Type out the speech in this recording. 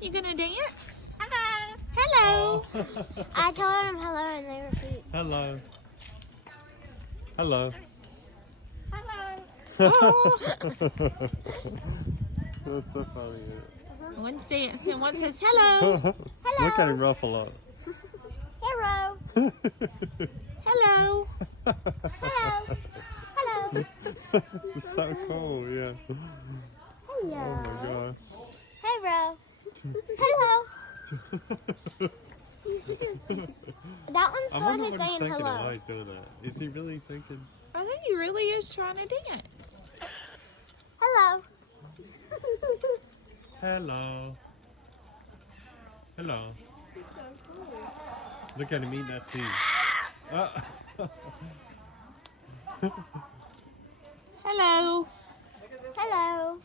You gonna dance? Hello. Hello. I told them hello and they repeat. Hello. Hello. Hello. Oh. That's so funny. One's dancing, one says hello. Look at him ruffle up. Hello. Hello. Hello. Hello. It's so cool, yeah. Hello. Oh my gosh. Hey, Ro. Hello. That one's the I one wonder who's what he's saying thinking hello. while he's doing that. Is he really thinking? I think he really is trying to dance. Hello. Hello. Hello. Look at him eating that seed. Hello. Hello.